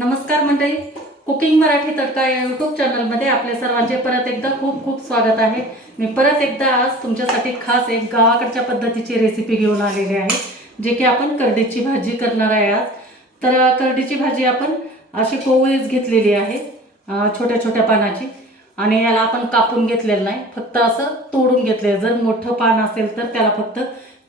नमस्कार मंडळी, कुकिंग मराठी तडका या यूट्यूब चॅनलमध्ये आपल्या सर्वांचे परत एकदा खूप खूप स्वागत आहे। मी परत एकदा आज तुमच्यासाठी खास एक गावाकडच्या पद्धतीची रेसिपी घेऊन आलेली आहे, जे की आपण करडीची भाजी करणार आहे आज। तर करडीची भाजी आपण अशी कोवळीच घेतलेली आहे, छोट्या छोट्या पानाची, आणि याला आपण कापून घेतलेलं नाही, फक्त असं तोडून घेतले। जर मोठं पान असेल तर त्याला फक्त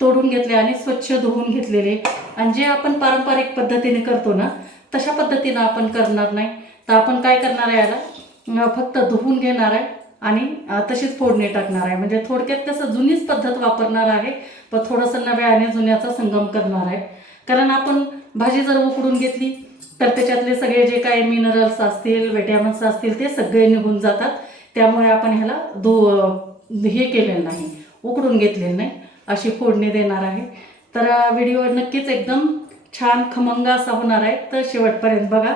तोडून घेतले आणि स्वच्छ धुवून घेतलेले। आणि जे आपण पारंपरिक पद्धतीने करतो ना, तशा पद्धतीने आपण करणार नाही। तर आपण काय करणार आहे, याला फक्त धुवून घेणार आहे आणि तशीच फोडणी टाकणार आहे। म्हणजे थोडक्यात कसं जुनीच पद्धत वापरणार आहे, पण थोडंसं नव्या आणि जुन्याचा संगम करणार आहे। कारण आपण भाजी जर उकडून घेतली तर त्याच्यातले सगळे जे काही मिनरल्स असतील, विटॅमिन्स असतील, ते सगळे निघून जातात। त्यामुळे आपण ह्याला हे केलेलं नाही, उकडून घेतलेलं नाही, अशी फोडणी देणार आहे। तर व्हिडिओ नक्कीच एकदम छान खमंग असा होणार आहे, तर शेवटपर्यंत बघा।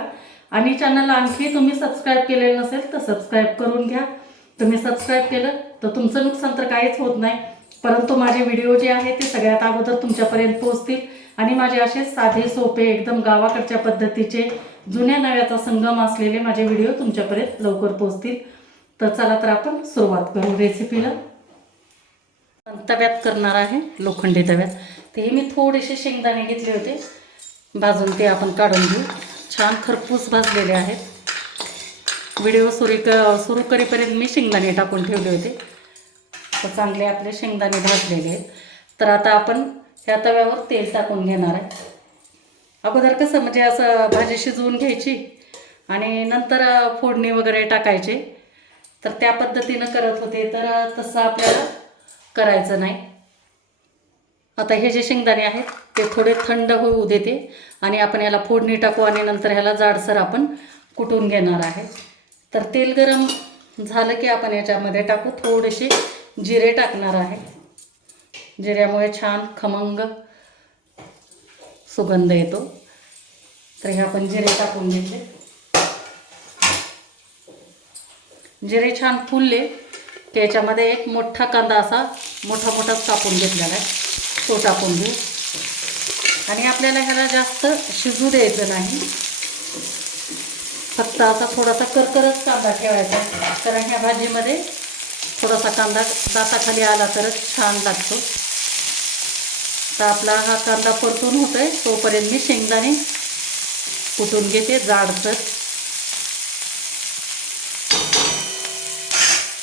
आणि चॅनलला आणखी तुम्ही सबस्क्राईब केलेलं नसेल तर सबस्क्राईब करून घ्या। तुम्ही सबस्क्राईब केलं तर तुमचं नुकसान तर काहीच होत नाही, परंतु माझे व्हिडिओ जे आहे ते सगळ्यात अगोदर तुमच्यापर्यंत पोहोचतील। आणि माझे असे साधे सोपे एकदम गावाकडच्या पद्धतीचे जुन्या नव्याचा संगम असलेले माझे व्हिडिओ तुमच्यापर्यंत लवकर पोहोचतील। तर चला, तर आपण सुरुवात करू रेसिपीला। तव्यात करणार आहे, लोखंडी तव्यात। ते मी थोडेसे शेंगदाणे घेतले होते भाजून, ते आपण काढून घेऊ। छान खरपूस भाजलेले आहेत। व्हिडिओ सुरू करेपर्यंत मी शेंगदाणे टाकून ठेवले होते, तर चांगले आपले शेंगदाणे भाजलेले आहेत। तर आता आपण ह्या तव्यावर तेल टाकून घेणार आहे। अगोदर कसं म्हणजे असं भाजी शिजवून घ्यायची आणि नंतर फोडणी वगैरे टाकायचे, तर त्या पद्धतीनं करत होते। तर तसं आपल्याला करायचं नाही। आता हे जे शेंगदाणे आहेत ते थोडे थंड होऊ देते आणि आपण याला फोडणी टाकू आणि नंतर ह्याला जाडसर आपण कुटून घेणार आहे। तर तेल गरम झालं की आपण याच्यामध्ये टाकू, थोडेसे जिरे टाकणार आहे। जिऱ्यामुळे छान खमंग सुगंध येतो। तर हे आपण जिरे टाकून घेतले। जिरे छान फुलले की याच्यामध्ये एक मोठा कांदा असा मोठा कापून घेतलेला आहे, तो टाकून घेऊ। आणि आपल्याला ह्याला जास्त शिजू द्यायचं नाही, फक्त असा थोडासा करकरच कांदा ठेवायचा, कारण ह्या भाजीमध्ये थोडासा कांदा दाताखाली आला तरच छान लागतो। तर आपला हा कांदा परतून होतोय तोपर्यंत मी शेंगदाणे कुटून घेते जाडसर।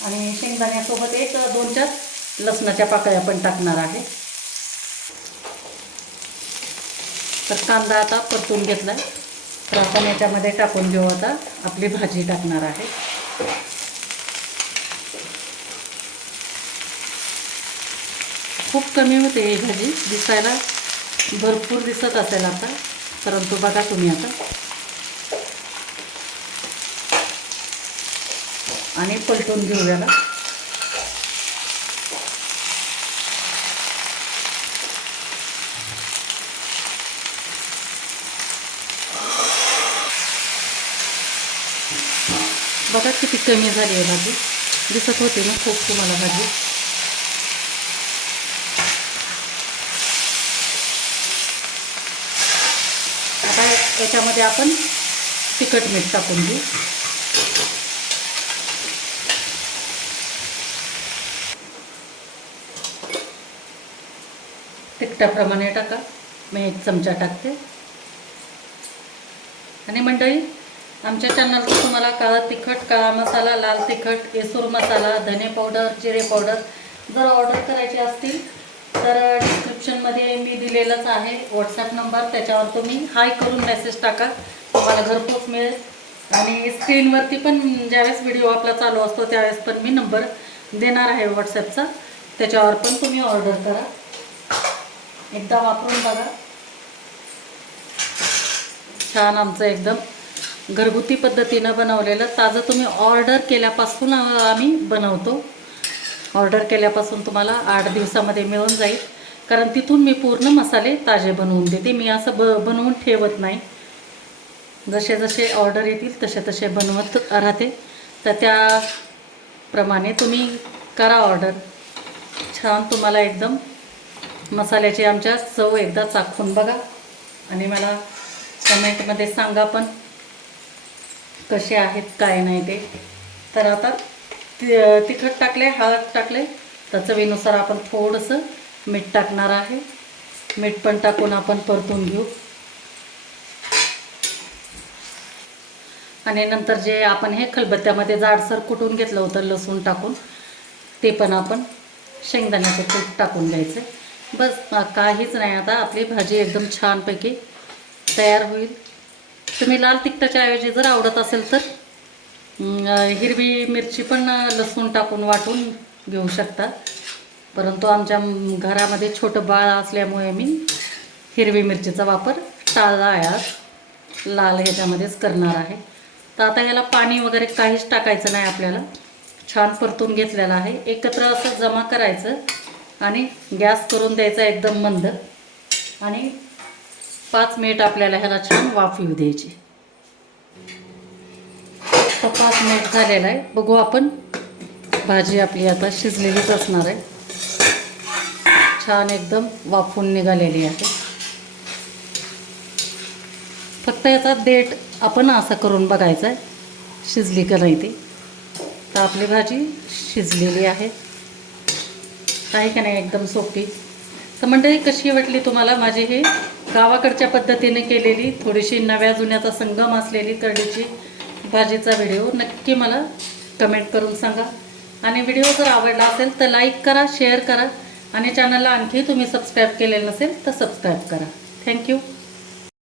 आणि शेंगदाण्यासोबत एक 2-4 लसणाच्या पाकळ्या पण टाकणार आहे। तर कांदा आता परतून घेतला, तर आपण याच्यामध्ये टाकून घेऊ। आता आपली भाजी टाकणार आहे। खूप कमी होते ही भाजी, दिसायला भरपूर दिसत असेल आता, परंतु बघा तुम्ही आता। आणि पलटून घेऊ याला। बघा किती कमी झाली आहे भाजी, दिसत होते ना खूप तुम्हाला भाजी। आता याच्यामध्ये आपण तिखट मीठ टाकून घेऊ। तिखटाप्रमाणे टाका, मी 1 चमचा टाकते। आणि मंडळी, आमच्या चॅनलवर तुम्हाला काळा तिखट, काळा मसाला, लाल तिखट, येसूर मसाला, धने पावडर, जिरे पावडर जर ऑर्डर करायचे असतील तर डिस्क्रिप्शनमध्ये मी दिलेलंच आहे व्हॉट्सॲप नंबर, त्याच्यावर तुम्ही हाय करून मेसेज टाका, तुम्हाला घरपोच मिळेल। आणि स्क्रीनवरती पण ज्यावेळेस व्हिडिओ आपला चालू असतो त्यावेळेस पण मी नंबर देणार आहे व्हॉट्सॲपचा, त्याच्यावर पण तुम्ही ऑर्डर करा। एकदा वापरून बघा, छान आमचं एकदम घरगुती पद्धतीनं बनवलेलं ताजं। तुम्ही ऑर्डर केल्यापासून आम्ही बनवतो, ऑर्डर केल्यापासून तुम्हाला 8 दिवसामध्ये मिळून जाईल, कारण तिथून मी पूर्ण मसाले ताजे बनवून देते। मी असं बनवून ठेवत नाही, जसे जसे ऑर्डर येतील तसे तसे बनवत राहते। तर त्याप्रमाणे तुम्ही करा ऑर्डर, छान तुम्हाला एकदम मसाल्याची आमच्या चव एकदा चाखून बघा आणि मला कमेंटमध्ये सांगा पण कसे आहेत काय नाही ते. तर आता तिखट टाकले, हळद टाकले, तर चवीनुसार आपण थोडंसं मीठ टाकणार आहे. मीठ पण टाकून आपण परतून घेऊ. आणि नंतर जे आपण हे खलबत्त्यामध्ये जाडसर कुटून घेतलं होतं लसूण टाकून, ते पण आपण शेंगदाण्याचं कूट टाकून घ्यायचं. बस काहीच नाही, आता आपली भाजी एकदम छानपैकी तयार होईल. तुम्ही लाल तिखटाच्या ऐवजी जर आवडत असेल तर हिरवी मिरची पण लसूण टाकून वाटून घेऊ शकता. परंतु आमच्या घरामध्ये छोटं बाळ असल्यामुळे मी हिरवी मिरचीचा वापर टाळला आहे. आज लाल ह्याच्यामध्येच करणार आहे. तर आता याला पाणी वगैरे काहीच टाकायचं नाही आपल्याला. छान परतून घेतलेलं आहे. एकत्र असं जमा करायचं आणि गॅस करून द्यायचा एकदम मंद. आणि 5 मिनिट आपल्याला ह्याला छान वाफ येऊ द्यायची. तर 5 मिनिट झालेलं आहे. बघू आपण. भाजी आपली आता शिजलेलीच असणार आहे. छान एकदम वाफून निघालेली आहे. फक्त याचा देठ आपण असं करून बघायचं आहे शिजली का नाही ते. तर आपली भाजी शिजलेली आहे. आहे का नाही एकदम सोपी. तर मंडळी, कशी वाटली तुम्हाला माझी हे गावाकडच्या पद्धतीने केलेली थोडीशी नव्या जुन्याचा संगम असलेली करडीची भाजीचा व्हिडिओ नक्की मला कमेंट करून सांगा. आणि व्हिडिओ जर आवडला असेल तर लाईक करा, शेअर करा आणि चॅनलला आणखी तुम्ही सबस्क्राईब केलेलं नसेल तर सबस्क्राईब करा. थँक्यू.